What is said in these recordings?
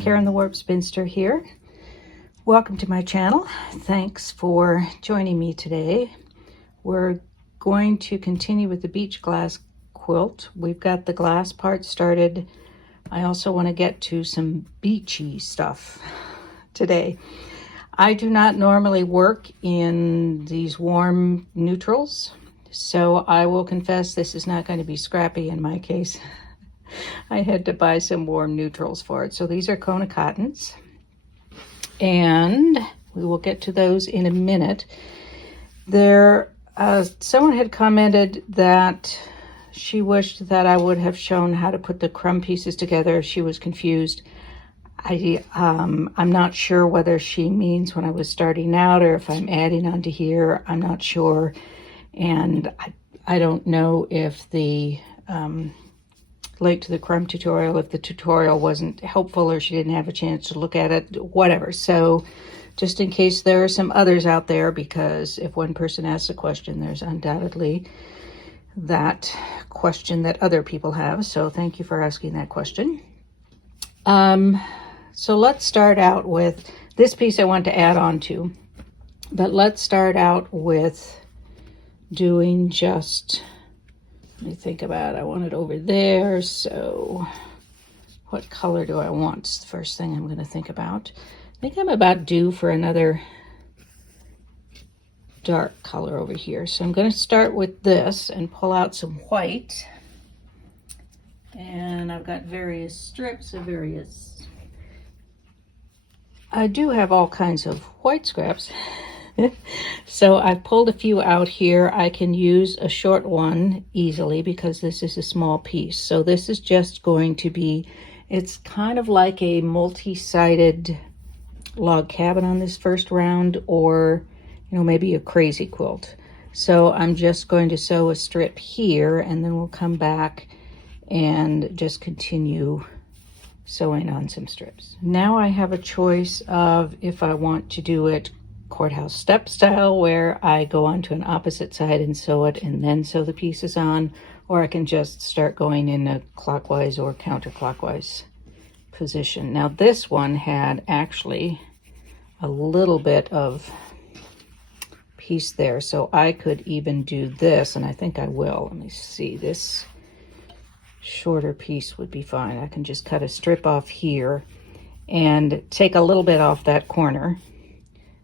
Karen the Warp Spinster here. Welcome to my channel. Thanks for joining me today. We're going to continue with the beach glass quilt. We've got the glass part started. I also want to get to some beachy stuff today. I do not normally work in these warm neutrals, so I will confess this is not going to be scrappy in my case. I had to buy some warm neutrals for it. So these are Kona cottons, and we will get to those in a minute. Someone had commented that she wished that I would have shown how to put the crumb pieces together if she was confused. I'm not sure whether she means when I was starting out or if I'm adding onto here. I'm not sure, and I don't know if the link to the crumb tutorial, if the tutorial wasn't helpful or she didn't have a chance to look at it, whatever. So just in case there are some others out there, because if one person asks a question, there's undoubtedly that question that other people have. So thank you for asking that question. So let's start out with this piece I want to add on to, but let's start out with doing just, let me think about it. I want it over there. So what color do I want? It's the first thing I'm going to think about. I think I'm about due for another dark color over here. So I'm going to start with this and pull out some white. And I've got various strips of various. I do have all kinds of white scraps. So I've pulled a few out here. I can use a short one easily because this is a small piece. So this is just going to be, it's kind of like a multi-sided log cabin on this first round, or maybe a crazy quilt. So I'm just going to sew a strip here, and then we'll come back and just continue sewing on some strips. Now I have a choice of if I want to do it courthouse step style, where I go onto an opposite side and sew it and then sew the pieces on, or I can just start going in a clockwise or counterclockwise position. Now this one had actually a little bit of piece there, so I could even do this, and I think I will. Let me see, this shorter piece would be fine. I can just cut a strip off here and take a little bit off that corner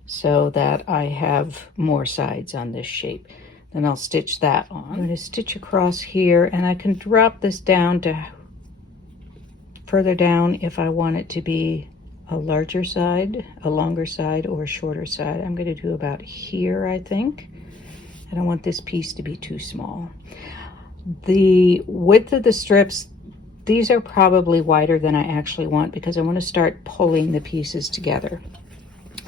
so that I have more sides on this shape. Then I'll stitch that on. I'm going to stitch across here, and I can drop this down to further down if I want it to be a larger side, a longer side, or a shorter side. I'm going to do about here, I think. I don't want this piece to be too small. The width of the strips, these are probably wider than I actually want because I want to start pulling the pieces together.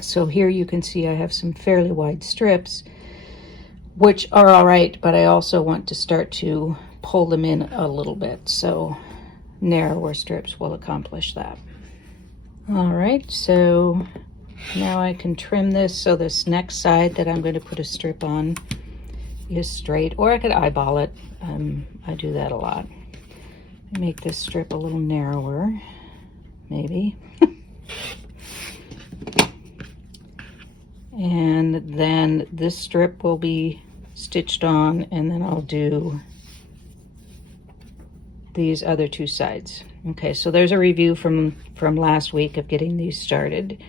So here you can see I have some fairly wide strips, which are all right, but I also want to start to pull them in a little bit. So narrower strips will accomplish that. All right, so now I can trim this so this next side that I'm going to put a strip on is straight, or I could eyeball it. I do that a lot. Make this strip a little narrower, maybe. And then this strip will be stitched on, and then I'll do these other two sides. Okay, so there's a review from last week of getting these started.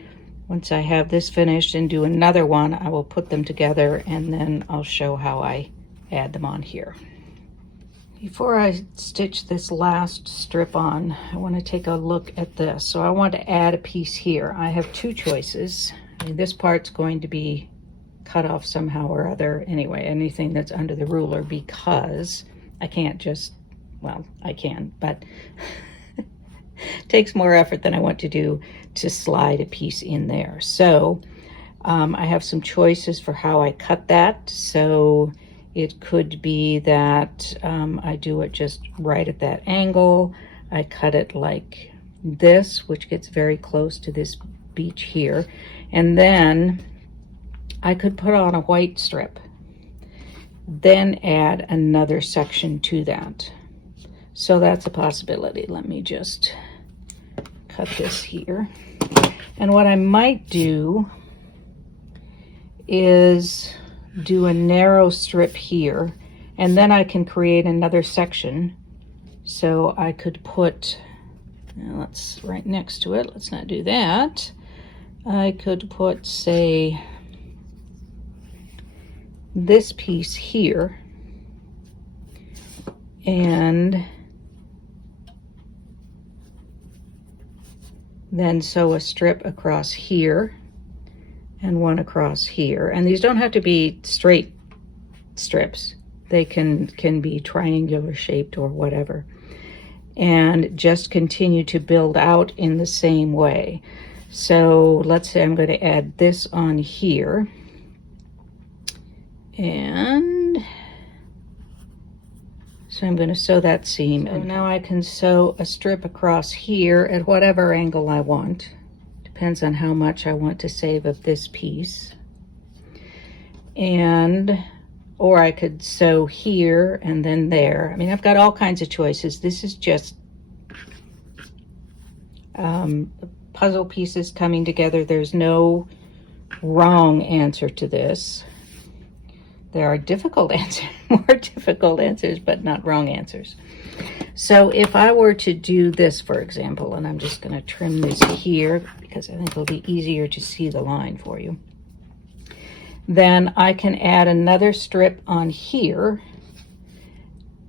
Once I have this finished and do another one, I will put them together, and then I'll show how I add them on here. Before I stitch this last strip on, I want to take a look at this. So I want to add a piece here. I have two choices. This part's going to be cut off somehow or other anyway, anything that's under the ruler, because I can't just, well, I can, but it takes more effort than I want to do to slide a piece in there. So I have some choices for how I cut that. So it could be that I do it just right at that angle. I cut it like this, which gets very close to this beach here. And then I could put on a white strip, then add another section to that. So that's a possibility. Let me just cut this here. And what I might do is do a narrow strip here, and then I can create another section. So I could put, let's right next to it, let's not do that. I could put, say, this piece here, and then sew a strip across here and one across here. And these don't have to be straight strips. They can be triangular shaped or whatever. And just continue to build out in the same way. So let's say I'm going to add this on here. And so I'm going to sew that seam. So now I can sew a strip across here at whatever angle I want. Depends on how much I want to save of this piece. Or I could sew here and then there. I mean, I've got all kinds of choices. This is just puzzle pieces coming together. There's no wrong answer to this. There are difficult answers, more difficult answers, but not wrong answers. So if I were to do this, for example, and I'm just going to trim this here because I think it'll be easier to see the line for you. Then I can add another strip on here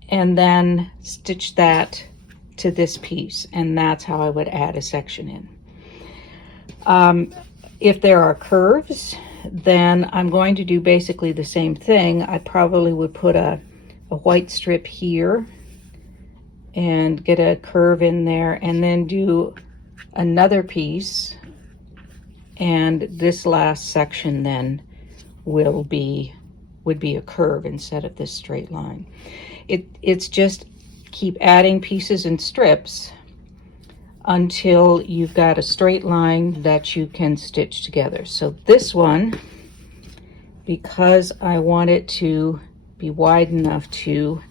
and then stitch that to this piece, and that's how I would add a section in. If there are curves, then I'm going to do basically the same thing. I probably would put a white strip here and get a curve in there, and then do another piece, and this last section then would be a curve instead of this straight line. It's just keep adding pieces and strips until you've got a straight line that you can stitch together. So this one, because I want it to be wide enough to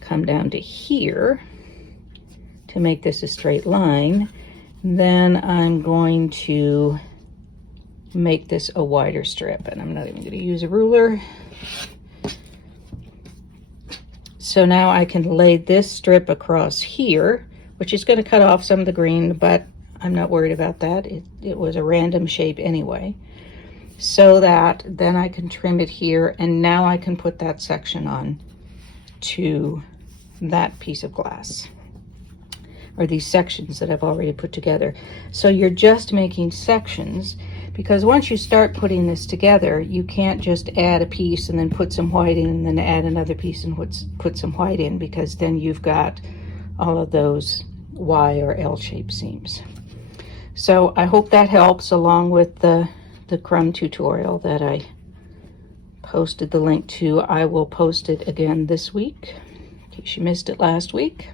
come down to here to make this a straight line, then I'm going to make this a wider strip, and I'm not even going to use a ruler. So now I can lay this strip across here, which is going to cut off some of the green, but I'm not worried about that. It was a random shape anyway. So that then I can trim it here, and now I can put that section on to that piece of glass, or these sections that I've already put together. So you're just making sections, because once you start putting this together, you can't just add a piece and then put some white in and then add another piece and put some white in, because then you've got all of those Y or L-shaped seams. So I hope that helps, along with the crumb tutorial that I posted the link to. I will post it again this week, in case you missed it last week.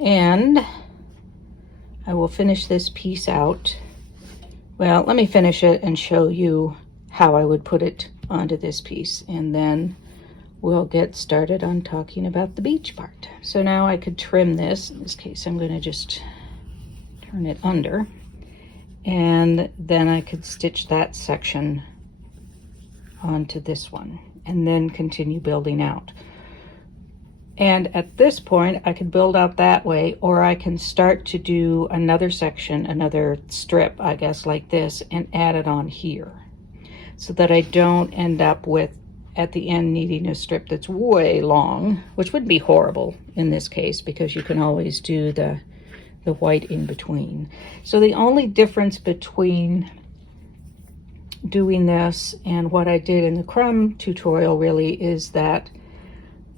And I will finish this piece out. Well, let me finish it and show you how I would put it onto this piece, and then we'll get started on talking about the beach part. So now I could trim this. In this case, I'm going to just turn it under, and then I could stitch that section onto this one and then continue building out. And at this point, I could build out that way, or I can start to do another section, another strip, I guess, like this, and add it on here, so that I don't end up with, at the end, needing a strip that's way long, which would be horrible in this case, because you can always do the white in between. So the only difference between doing this and what I did in the crumb tutorial really is that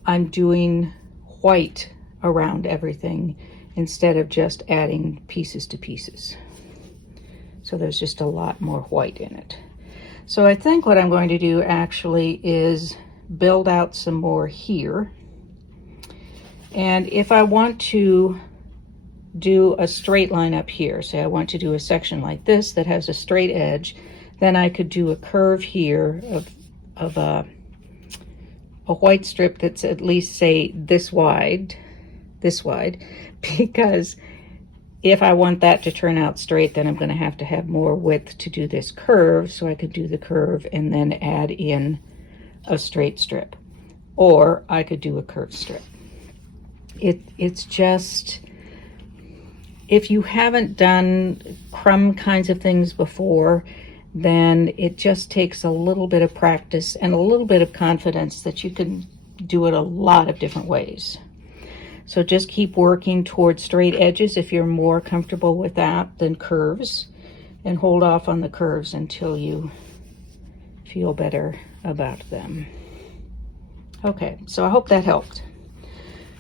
I'm doing white around everything instead of just adding pieces to pieces. So there's just a lot more white in it. So I think what I'm going to do actually is build out some more here. And if I want to do a straight line up here, say I want to do a section like this that has a straight edge, then I could do a curve here of a white strip that's at least, say, this wide, because if I want that to turn out straight, then I'm going to have more width to do this curve, so I could do the curve and then add in a straight strip, or I could do a curved strip. It's just, if you haven't done crumb kinds of things before, then it just takes a little bit of practice and a little bit of confidence that you can do it a lot of different ways. So just keep working towards straight edges if you're more comfortable with that than curves, and hold off on the curves until you feel better about them. Okay, so I hope that helped.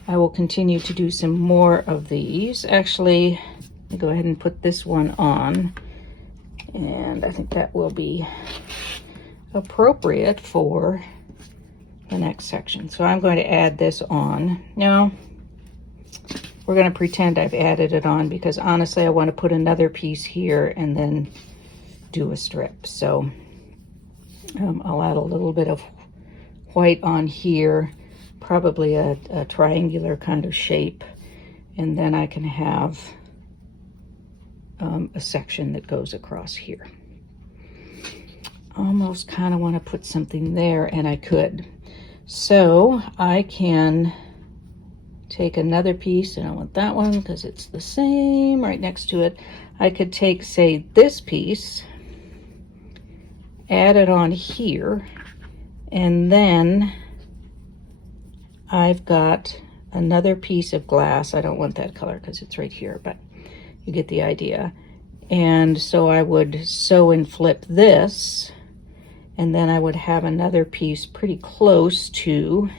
I will continue to do some more of these. Actually, let me go ahead and put this one on, and I think that will be appropriate for the next section. So I'm going to add this on. Now, we're going to pretend I've added it on, because honestly I want to put another piece here and then do a strip. So I'll add a little bit of white on here, probably a triangular kind of shape, and then I can have a section that goes across here. Almost kind of want to put something there, and I could. So I can take another piece, and I want that one because it's the same right next to it. I could take, say, this piece, add it on here, and then I've got another piece of glass. I don't want that color because it's right here, but you get the idea. And so I would sew and flip this, and then I would have another piece pretty close to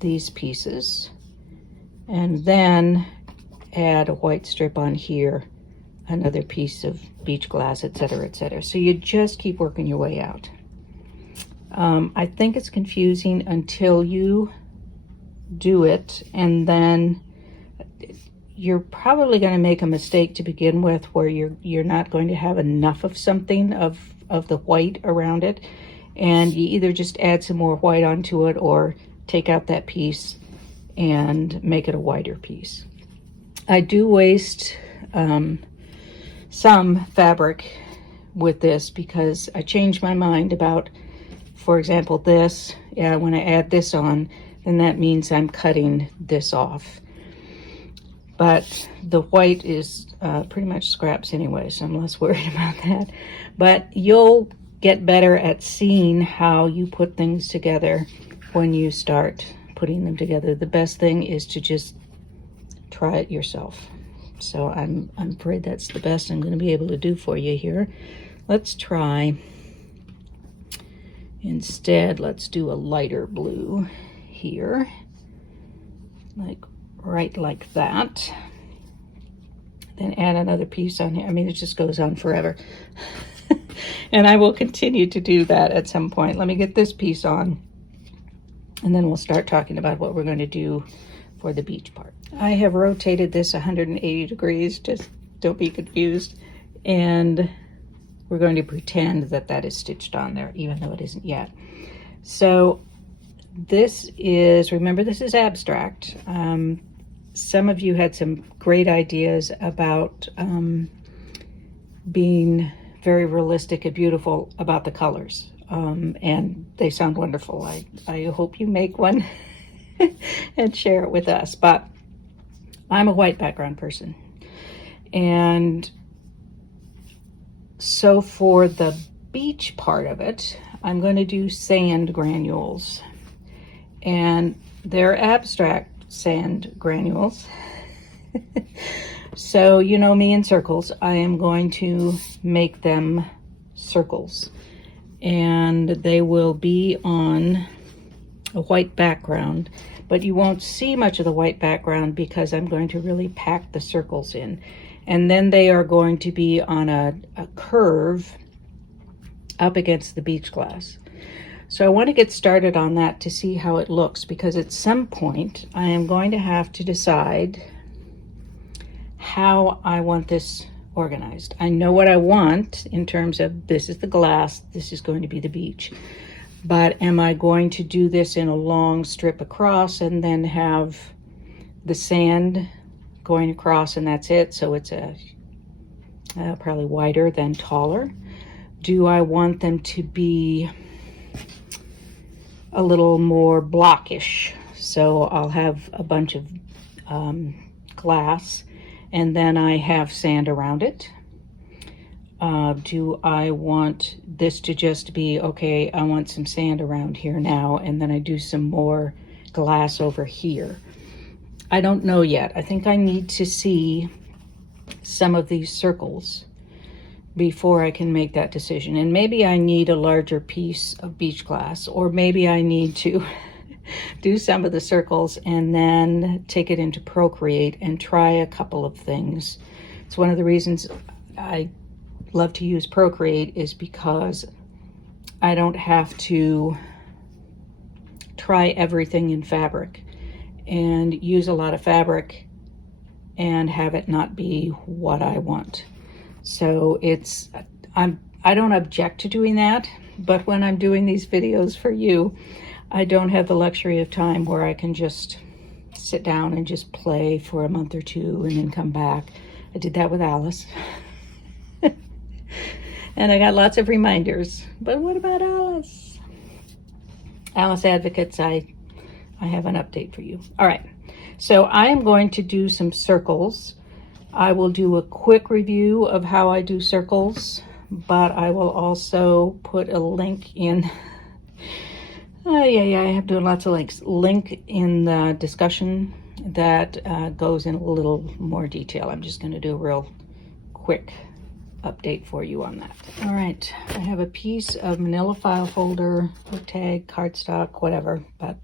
these pieces, and then add a white strip on here, another piece of beach glass, etc., etc. So you just keep working your way out. I think it's confusing until you do it, and then you're probably going to make a mistake to begin with, where you're not going to have enough of something of the white around it, and you either just add some more white onto it or take out that piece and make it a whiter piece. I do waste some fabric with this because I changed my mind about, for example, this. Yeah, when I add this on, then that means I'm cutting this off. But the white is pretty much scraps anyway, so I'm less worried about that. But you'll get better at seeing how you put things together when you start putting them together. The best thing is to just try it yourself. So I'm afraid that's the best I'm going to be able to do for you here. Let's try, instead, let's do a lighter blue here, like right like that. Then add another piece on here. I mean, it just goes on forever. And I will continue to do that at some point. Let me get this piece on, and then we'll start talking about what we're going to do for the beach part. I have rotated this 180 degrees, just don't be confused. And we're going to pretend that that is stitched on there, even though it isn't yet. So this is, remember, this is abstract. Some of you had some great ideas about being very realistic and beautiful about the colors. And they sound wonderful. I hope you make one and share it with us. But I'm a white background person. And so for the beach part of it, I'm going to do sand granules. And they're abstract sand granules. So you know me in circles. I am going to make them circles. And they will be on a white background, but you won't see much of the white background because I'm going to really pack the circles in. And then they are going to be on a curve up against the beach glass. So I want to get started on that to see how it looks, because at some point I am going to have to decide how I want this organized. I know what I want in terms of, this is the glass, this is going to be the beach. But am I going to do this in a long strip across and then have the sand going across and that's it, so it's probably wider than taller? Do I want them to be a little more blockish? So I'll have a bunch of glass, and then I have sand around it. Do I want this to just be, okay, I want some sand around here now, and then I do some more glass over here? I don't know yet. I think I need to see some of these circles before I can make that decision. And maybe I need a larger piece of beach glass, or maybe I need to do some of the circles and then take it into Procreate and try a couple of things. It's one of the reasons I love to use Procreate, is because I don't have to try everything in fabric and use a lot of fabric and have it not be what I want. So I don't object to doing that, but when I'm doing these videos for you, I don't have the luxury of time where I can just sit down and just play for a month or two and then come back. I did that with Alice. And I got lots of reminders. But what about Alice? Alice Advocates, I have an update for you. All right, so I am going to do some circles. I will do a quick review of how I do circles, but I will also put a link in. I have doing lots of links. Link in the discussion that goes in a little more detail. I'm just going to do a real quick update for you on that. All right, I have a piece of manila file folder, or tag, cardstock, whatever, but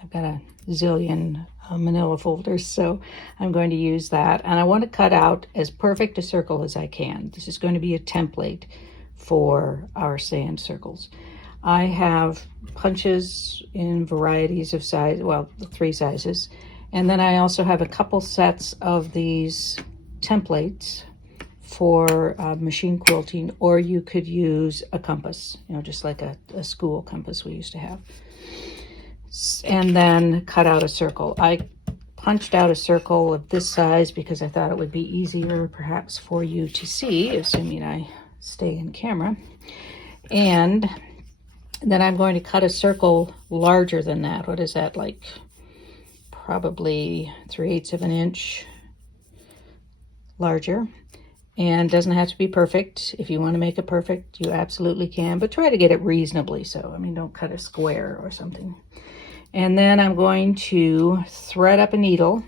I've got a zillion manila folders, so I'm going to use that. And I want to cut out as perfect a circle as I can. This is going to be a template for our sand circles. I have punches in varieties of size, well, 3 sizes. And then I also have a couple sets of these templates for machine quilting, or you could use a compass, just like a school compass we used to have. And then cut out a circle. I punched out a circle of this size because I thought it would be easier perhaps for you to see, assuming I stay in camera. And then I'm going to cut a circle larger than that. What is that, like probably 3/8 of an inch larger. And doesn't have to be perfect. If you want to make it perfect, you absolutely can, but try to get it reasonably so. I mean, don't cut a square or something. And then I'm going to thread up a needle,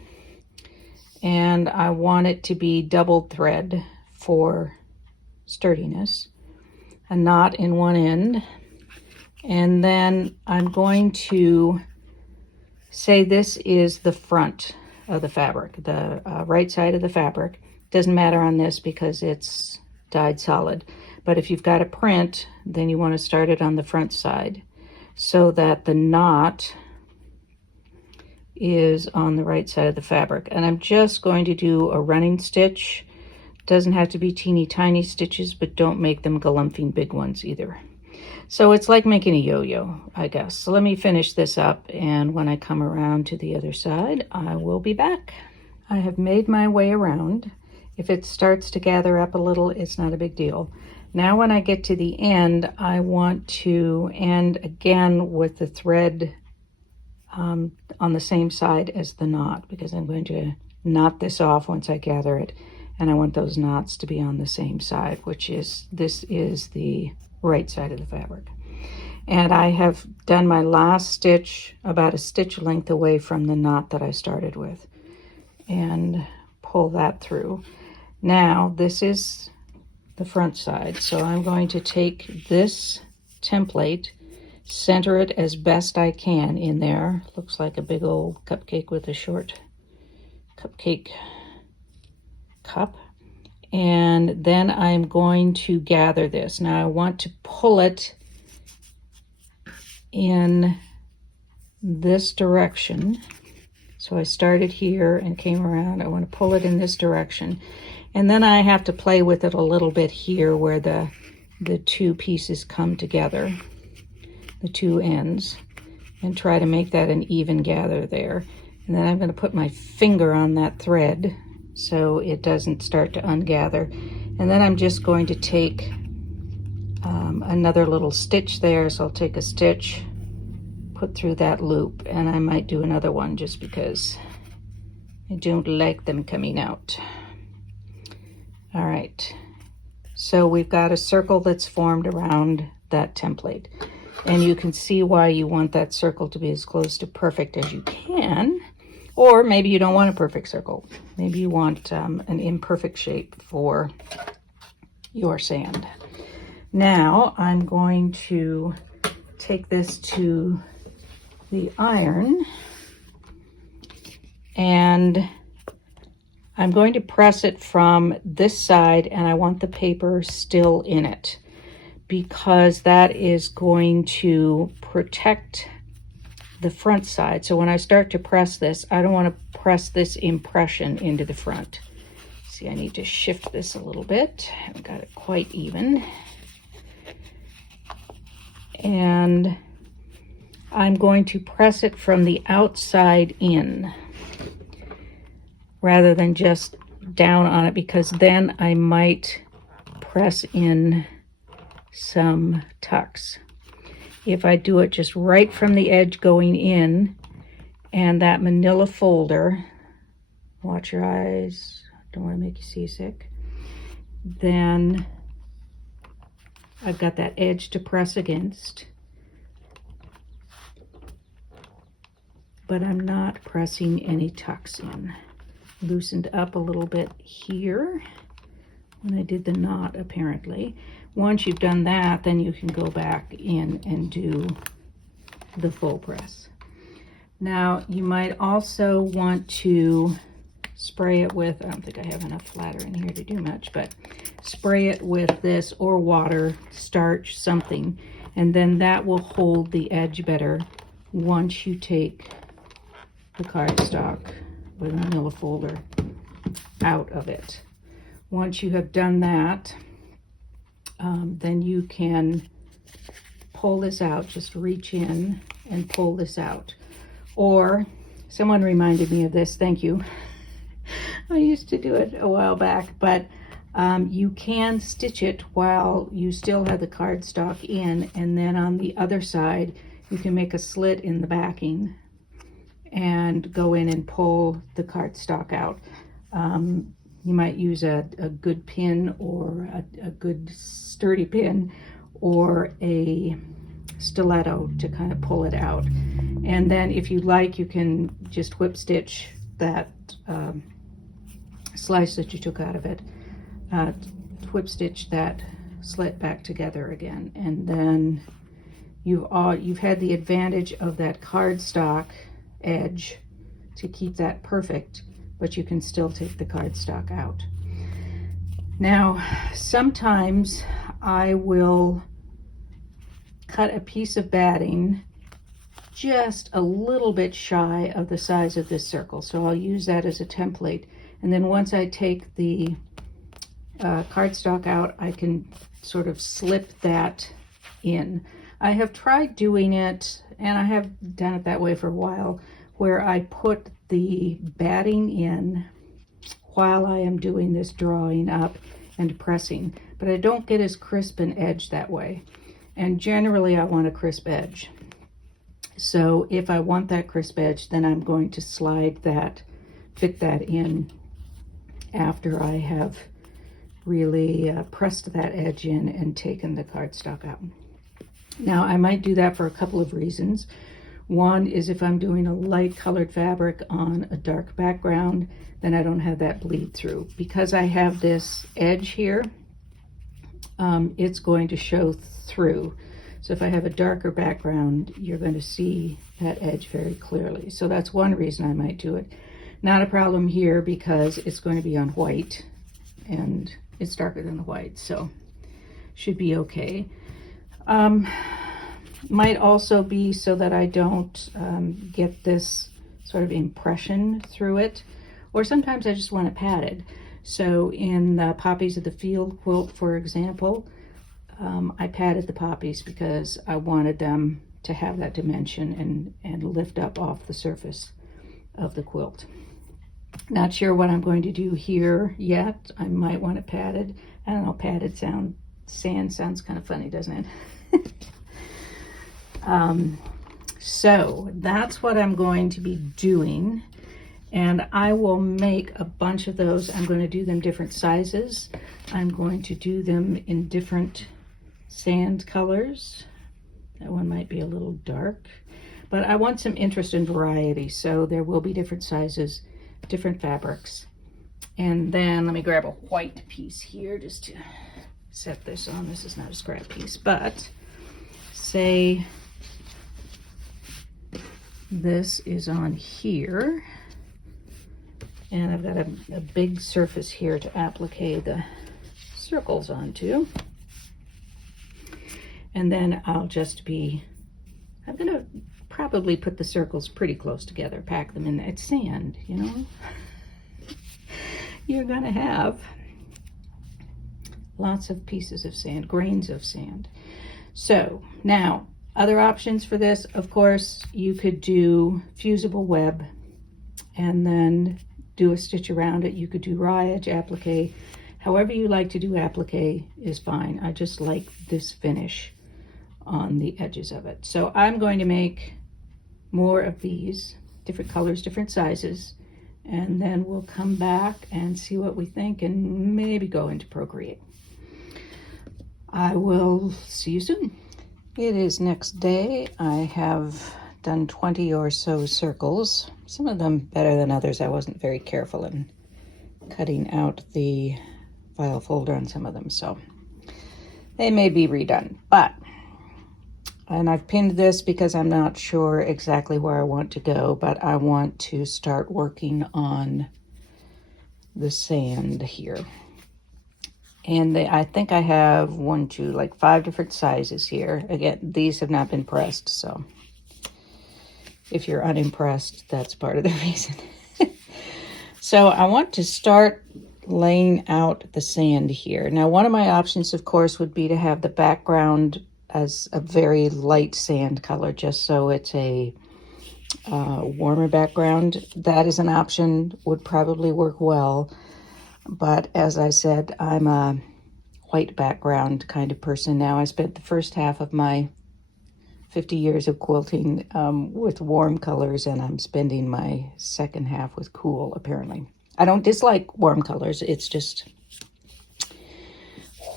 and I want it to be double thread for sturdiness, a knot in one end. And then I'm going to say this is the front of the fabric, the right side of the fabric. Doesn't matter on this because it's dyed solid. But if you've got a print, then you want to start it on the front side so that the knot is on the right side of the fabric. And I'm just going to do a running stitch. Doesn't have to be teeny tiny stitches, but don't make them galumphing big ones either. So it's like making a yo-yo, I guess. So let me finish this up, and when I come around to the other side, I will be back. I have made my way around. If it starts to gather up a little, it's not a big deal. Now when I get to the end, I want to end again with the thread on the same side as the knot, because I'm going to knot this off once I gather it, and I want those knots to be on the same side, which is, this is the right side of the fabric. And I have done my last stitch about a stitch length away from the knot that I started with, and pull that through. Now this is the front side, so I'm going to take this template, center it as best I can in there. Looks like a big old cupcake with a short cupcake cup. And then I'm going to gather this. Now I want to pull it in this direction. So I started here and came around. I want to pull it in this direction. And then I have to play with it a little bit here where the two pieces come together, the two ends, and try to make that an even gather there. And then I'm going to put my finger on that thread so it doesn't start to ungather. And then I'm just going to take another little stitch there. So I'll take a stitch, put through that loop, and I might do another one just because I don't like them coming out. All right, so we've got a circle that's formed around that template, and you can see why you want that circle to be as close to perfect as you can. Or maybe you don't want a perfect circle. Maybe you want an imperfect shape for your sand. Now I'm going to take this to the iron, and I'm going to press it from this side, and I want the paper still in it because that is going to protect the front side. So when I start to press this, I don't want to press this impression into the front. See, I need to shift this a little bit. I haven't got it quite even. And I'm going to press it from the outside in rather than just down on it, because then I might press in some tucks. If I do it just right from the edge going in, and that manila folder, watch your eyes, don't want to make you seasick, then I've got that edge to press against, but I'm not pressing any tucks in. Loosened up a little bit here when I did the knot, apparently. Once you've done that, then you can go back in and do the full press. Now, you might also want to spray it with, I don't think I have enough flatter in here to do much, but spray it with this or water, starch, something, and then that will hold the edge better once you take the cardstock or the manila folder out of it. Once you have done that, then you can pull this out, just reach in and pull this out. Or, someone reminded me of this, thank you. I used to do it a while back, but you can stitch it while you still have the cardstock in, and then on the other side, you can make a slit in the backing and go in and pull the cardstock out. You might use a good pin or a good sturdy pin or a stiletto to kind of pull it out. And then if you like, you can just whip stitch that slice that you took out of it, whip stitch that slit back together again. And then you've had the advantage of that cardstock edge to keep that perfect, but you can still take the cardstock out. Now, sometimes I will cut a piece of batting just a little bit shy of the size of this circle. So I'll use that as a template. And then once I take the cardstock out, I can sort of slip that in. I have tried doing it, and I have done it that way for a while, where I put the batting in while I am doing this drawing up and pressing, but I don't get as crisp an edge that way. And generally I want a crisp edge. So if I want that crisp edge, then I'm going to slide that, fit that in after I have really pressed that edge in and taken the cardstock out. Now, I might do that for a couple of reasons. One is if I'm doing a light colored fabric on a dark background, then I don't have that bleed through. Because I have this edge here, it's going to show through. So if I have a darker background, you're going to see that edge very clearly. So that's one reason I might do it. Not a problem here because it's going to be on white and it's darker than the white, so should be okay. Might also be so that I don't get this sort of impression through it, or sometimes I just want it padded. So in the Poppies of the Field quilt, for example, I padded the poppies because I wanted them to have that dimension and lift up off the surface of the quilt. Not sure what I'm going to do here yet. I might want it padded. I don't know, padded sand sounds kind of funny, doesn't it? So that's what I'm going to be doing. And I will make a bunch of those. I'm going to do them different sizes. I'm going to do them in different sand colors. That one might be a little dark, but I want some interest in variety. So there will be different sizes, different fabrics. And then let me grab a white piece here just to set this on. This is not a scrap piece, but say this is on here. And I've got a big surface here to applique the circles onto. And then I'm gonna probably put the circles pretty close together, pack them in. It's sand, you know? You're gonna have lots of pieces of sand, grains of sand. So now, other options for this, of course, you could do fusible web and then do a stitch around it. You could do raw edge applique. However you like to do applique is fine. I just like this finish on the edges of it. So I'm going to make more of these, different colors, different sizes, and then we'll come back and see what we think and maybe go into Procreate. I will see you soon. It is next day. I have done 20 or so circles, some of them better than others. I wasn't very careful in cutting out the file folder on some of them, so they may be redone. And I've pinned this because I'm not sure exactly where I want to go, but I want to start working on the sand here. And I think I have 5 different sizes here. Again, these have not been pressed, so if you're unimpressed, that's part of the reason. So I want to start laying out the sand here. Now, one of my options, of course, would be to have the background as a very light sand color, just so it's a warmer background. That is an option, would probably work well. But as I said, I'm a white background kind of person now. I spent the first half of my 50 years of quilting with warm colors, and I'm spending my second half with cool, apparently. I don't dislike warm colors. It's just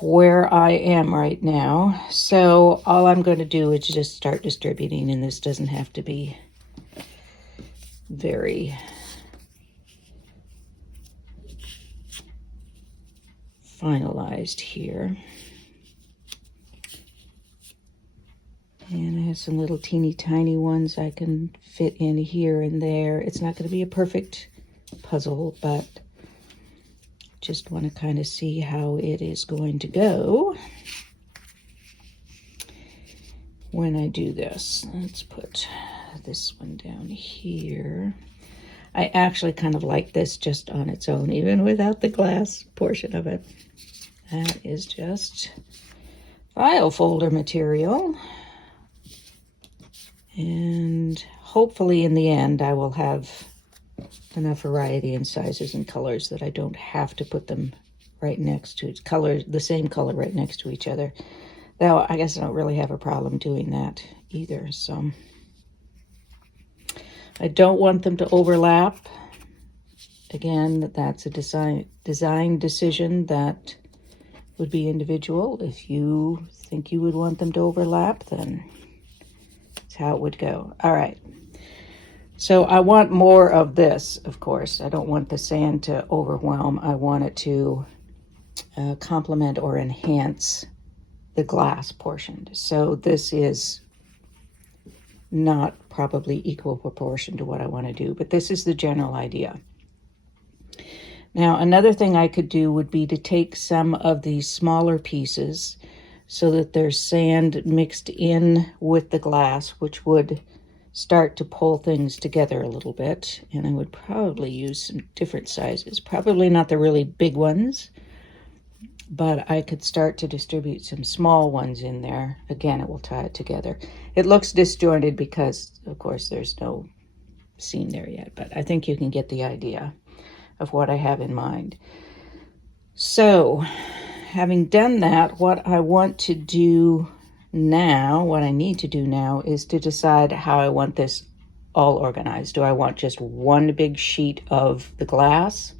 where I am right now. So all I'm going to do is just start distributing, and this doesn't have to be very finalized here. And I have some little teeny tiny ones I can fit in here and there. It's not going to be a perfect puzzle, but just want to kind of see how it is going to go when I do this. Let's put this one down here. I actually kind of like this just on its own, even without the glass portion of it. That is just file folder material. And hopefully in the end I will have enough variety in sizes and colors that I don't have to put them right next to the same color right next to each other. Though I guess I don't really have a problem doing that either. So I don't want them to overlap. Again, that's a design decision that would be individual. If you think you would want them to overlap, then that's how it would go. All right. So I want more of this, of course. I don't want the sand to overwhelm. I want it to complement or enhance the glass portion. So this is not probably equal proportion to what I want to do, but this is the general idea. Now, another thing I could do would be to take some of these smaller pieces so that there's sand mixed in with the glass, which would start to pull things together a little bit. And I would probably use some different sizes, probably not the really big ones, but I could start to distribute some small ones in there. Again, it will tie it together. It looks disjointed because, of course, there's no seam there yet, but I think you can get the idea. of what I have in mind. So, having done that, what I want to do now, what I need to do now, is to decide how I want this all organized. Do I want just one big sheet of the glass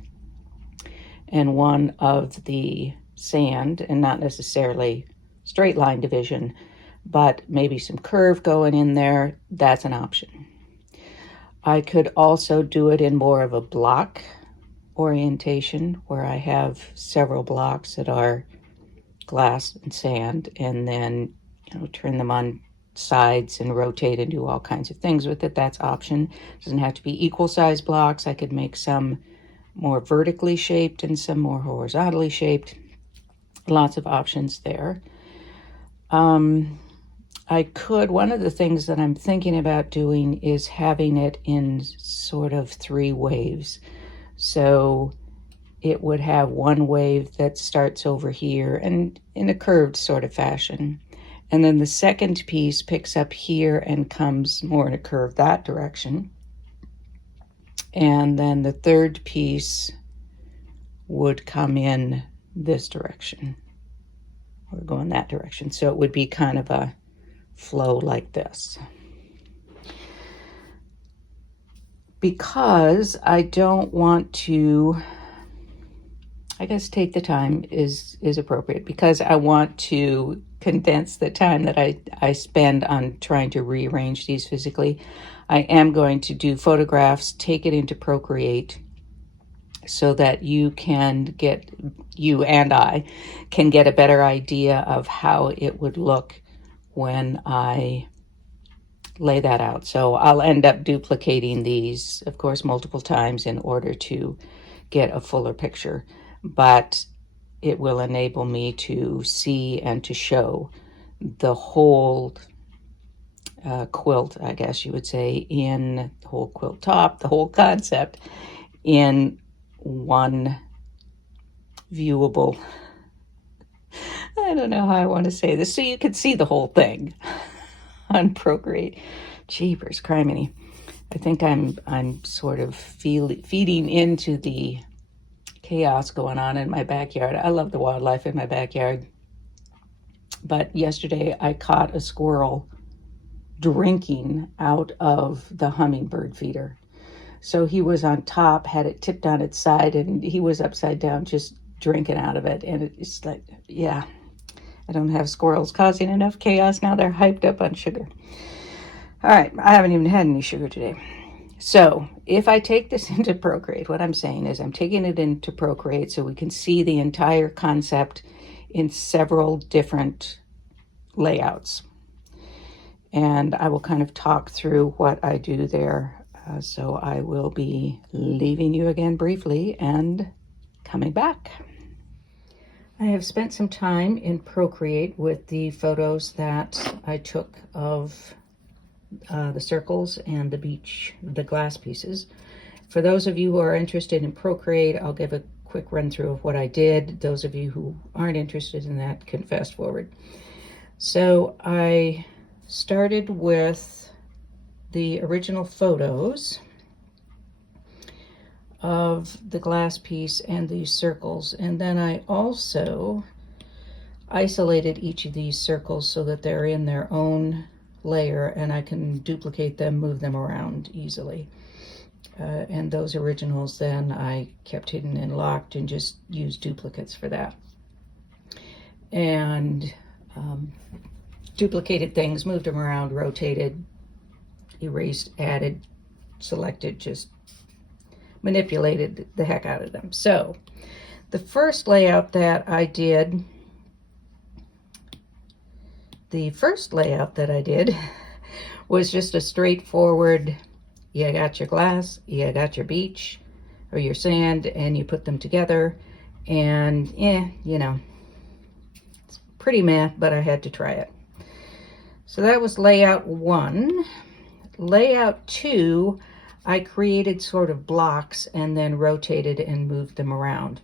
and one of the sand, and not necessarily straight line division, but maybe some curve going in there? That's an option. I could also do it in more of a block orientation, where I have several blocks that are glass and sand, and then turn them on sides and rotate and do all kinds of things with it. That's option. It doesn't have to be equal size blocks. I could make some more vertically shaped and some more horizontally shaped. Lots of options there. I could, one of the things that I'm thinking about doing is having it in sort of 3 waves. So it would have one wave that starts over here and in a curved sort of fashion. And then the second piece picks up here and comes more in a curve that direction. And then the third piece would come in this direction, or go in that direction. So it would be kind of a flow like this. Because I don't want to, I guess take the time is appropriate, because I want to condense the time that I spend on trying to rearrange these physically. I am going to do photographs, take it into Procreate, so that you and I can get a better idea of how it would look when I lay that out. So I'll end up duplicating these, of course, multiple times in order to get a fuller picture, but it will enable me to see and to show the whole quilt, I guess you would say, in the whole quilt top, the whole concept in one viewable, I don't know how I want to say this, so you can see the whole thing on Procreate. Jeepers criminy. I think I'm sort of feeding into the chaos going on in my backyard. I love the wildlife in my backyard. But yesterday I caught a squirrel drinking out of the hummingbird feeder. So he was on top, had it tipped on its side, and he was upside down just drinking out of it. And it's like, yeah, I don't have squirrels causing enough chaos. Now they're hyped up on sugar. All right, I haven't even had any sugar today. So if I take this into Procreate, what I'm saying is I'm taking it into Procreate so we can see the entire concept in several different layouts. And I will kind of talk through what I do there. So I will be leaving you again briefly and coming back. I have spent some time in Procreate with the photos that I took of the circles and the beach, the glass pieces. For those of you who are interested in Procreate, I'll give a quick run through of what I did. Those of you who aren't interested in that can fast forward. So I started with the original photos of the glass piece and these circles, and then I also isolated each of these circles so that they're in their own layer and I can duplicate them, move them around easily. And those originals then I kept hidden and locked and just used duplicates for that. And duplicated things, moved them around, rotated, erased, added, selected, just manipulated the heck out of them. So the first layout that I did, was just a straightforward, you got your glass, you got your beach or your sand, and you put them together, and it's pretty meh, but I had to try it. So that was layout 1. Layout 2, I created sort of blocks and then rotated and moved them around.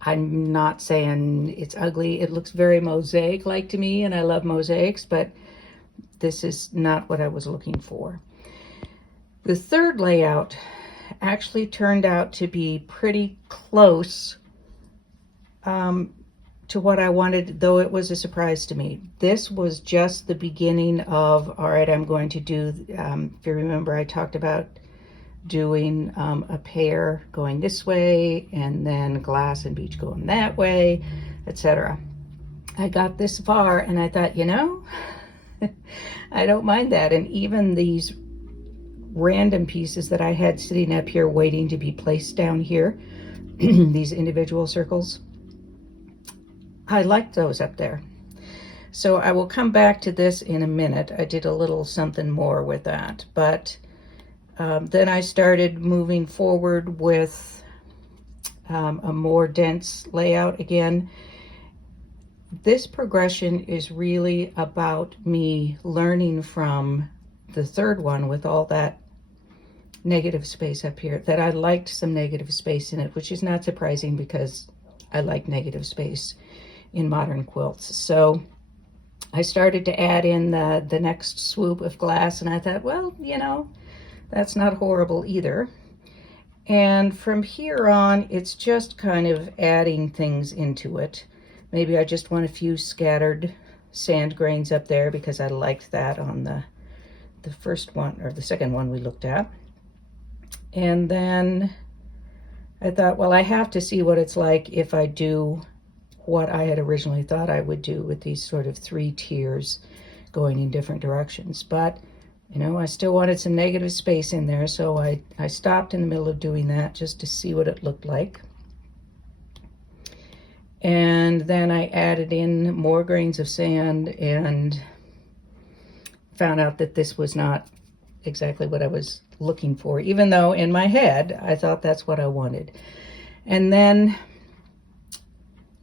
I'm not saying it's ugly. It looks very mosaic-like to me, and I love mosaics, but this is not what I was looking for. The third layout, actually turned out to be pretty close to what I wanted, though it was a surprise to me. This was just the beginning of, all right, I'm going to do, if you remember, I talked about doing a pair going this way and then glass and beach going that way, etc. I got this far and I thought, you know, I don't mind that. And even these random pieces that I had sitting up here waiting to be placed down here, these individual circles, I liked those up there. So I will come back to this in a minute. I did a little something more with that, but then I started moving forward with a more dense layout again. This progression is really about me learning from the third one with all that negative space up here, that I liked some negative space in it, which is not surprising because I like negative space in modern quilts. So I started to add in the next swoop of glass, and I thought, well, you know, that's not horrible either. And from here on, it's just kind of adding things into it. Maybe I just want a few scattered sand grains up there because I liked that on the first one, or the second one we looked at. And then I thought, well, I have to see what it's like if I do what I had originally thought I would do with these sort of 3 tiers going in different directions. But, you know, I still wanted some negative space in there, so I stopped in the middle of doing that just to see what it looked like. And then I added in more grains of sand and found out that this was not exactly what I was looking for, even though in my head I thought that's what I wanted. And then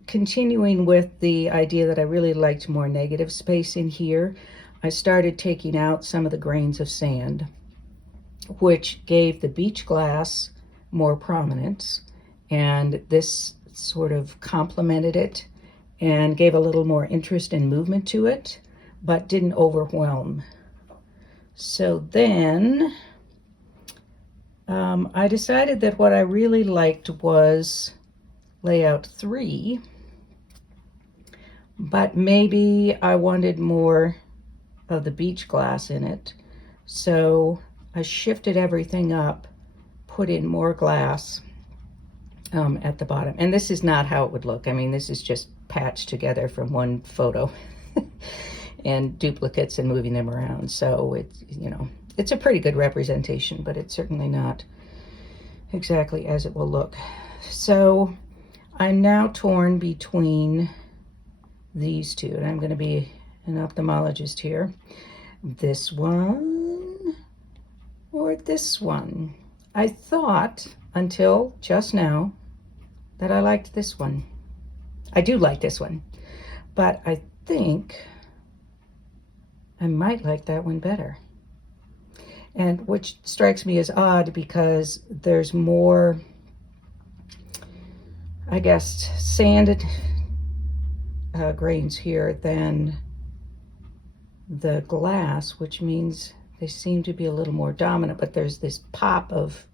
continuing with the idea that I really liked more negative space in here, I started taking out some of the grains of sand, which gave the beach glass more prominence, and this sort of complemented it and gave a little more interest and movement to it, but didn't overwhelm. So then I decided that what I really liked was layout 3, but maybe I wanted more of the beach glass in it. So I shifted everything up, put in more glass at the bottom. And this is not how it would look. I mean, this is just patched together from one photo and duplicates and moving them around. So it's, you know, it's a pretty good representation, but it's certainly not exactly as it will look. So I'm now torn between these two, and I'm going to be an ophthalmologist here. This one or this one. I thought until just now that I liked this one. I do like this one, but I think I might like that one better. And which strikes me as odd because there's more, I guess, sanded grains here than the glass, which means they seem to be a little more dominant, but there's this pop of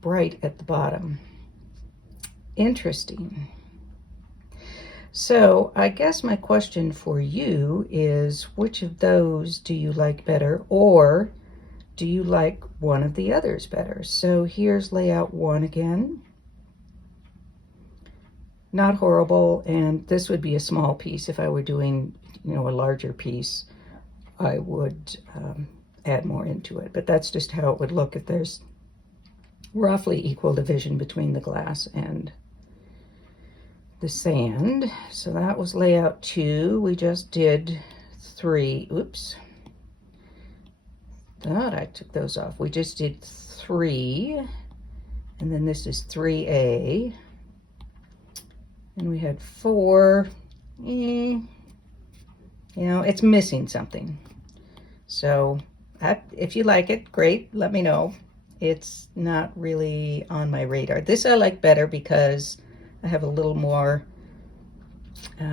bright at the bottom. Interesting. So I guess my question for you is, which of those do you like better, or do you like one of the others better? So here's layout 1 again. Not horrible, and this would be a small piece. If I were doing, you know, a larger piece, I would add more into it, but that's just how it would look if there's roughly equal division between the glass and the sand. So that was layout 2. We just did 3. Oops. Thought I took those off. We just did 3, and then this is 3A. And we had 4. You know, it's missing something. So if you like it, great, let me know. It's not really on my radar. This I like better because I have a little more,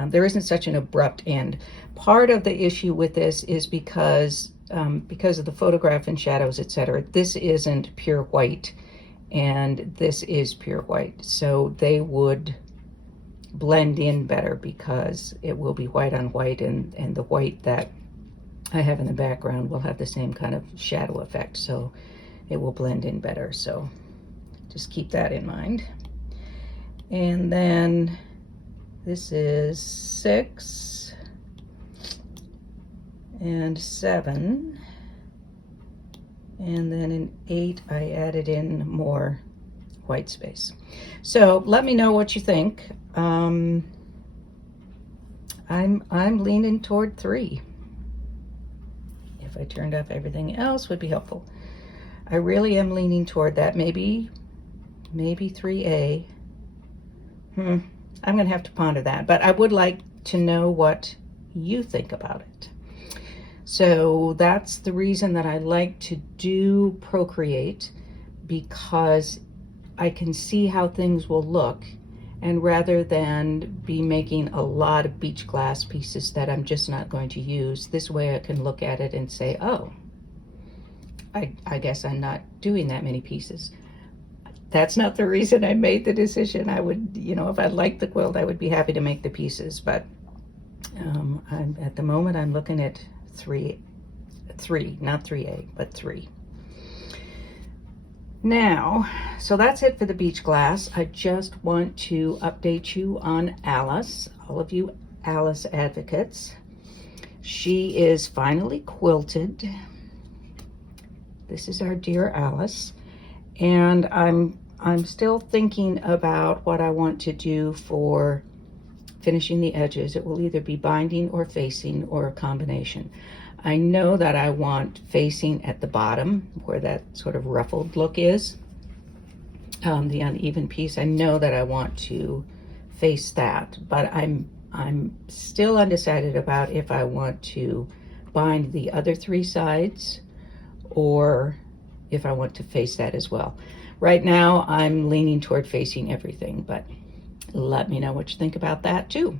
there isn't such an abrupt end. Part of the issue with this is because of the photograph and shadows, etc. This isn't pure white. and this is pure white. So they would blend in better because it will be white on white, and the white that I have in the background will have the same kind of shadow effect, so it will blend in better. So just keep that in mind. And then this is 6 and 7, and then in 8 I added in more white space. So let me know what you think. I'm leaning toward 3. If I turned off everything else would be helpful. I really am leaning toward that. Maybe 3A. I'm gonna have to ponder that, but I would like to know what you think about it. So that's the reason that I like to do Procreate, because I can see how things will look, and rather than be making a lot of beach glass pieces that I'm just not going to use, this way I can look at it and say, oh, I guess I'm not doing that many pieces. That's not the reason I made the decision. I would, if I liked the quilt, I would be happy to make the pieces, but at the moment I'm looking at 3, not 3A, but 3. Now, so that's it for the beach glass. I just want to update you on Alice, all of you Alice advocates. She is finally quilted. This is our dear Alice, and I'm still thinking about what I want to do for finishing the edges. It will either be binding or facing or a combination. I know that I want facing at the bottom where that sort of ruffled look is, the uneven piece. I know that I want to face that, but I'm still undecided about if I want to bind the other 3 sides or if I want to face that as well. Right now I'm leaning toward facing everything, but let me know what you think about that too.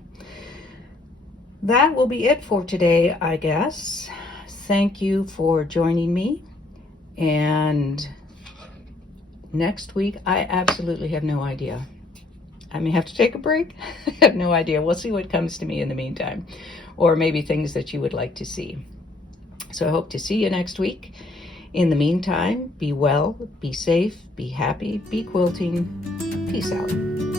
That will be it for today, I guess. Thank you for joining me. And next week, I absolutely have no idea. I may have to take a break. I have no idea. We'll see what comes to me in the meantime, or maybe things that you would like to see. So I hope to see you next week. In the meantime, be well, be safe, be happy, be quilting. Peace out.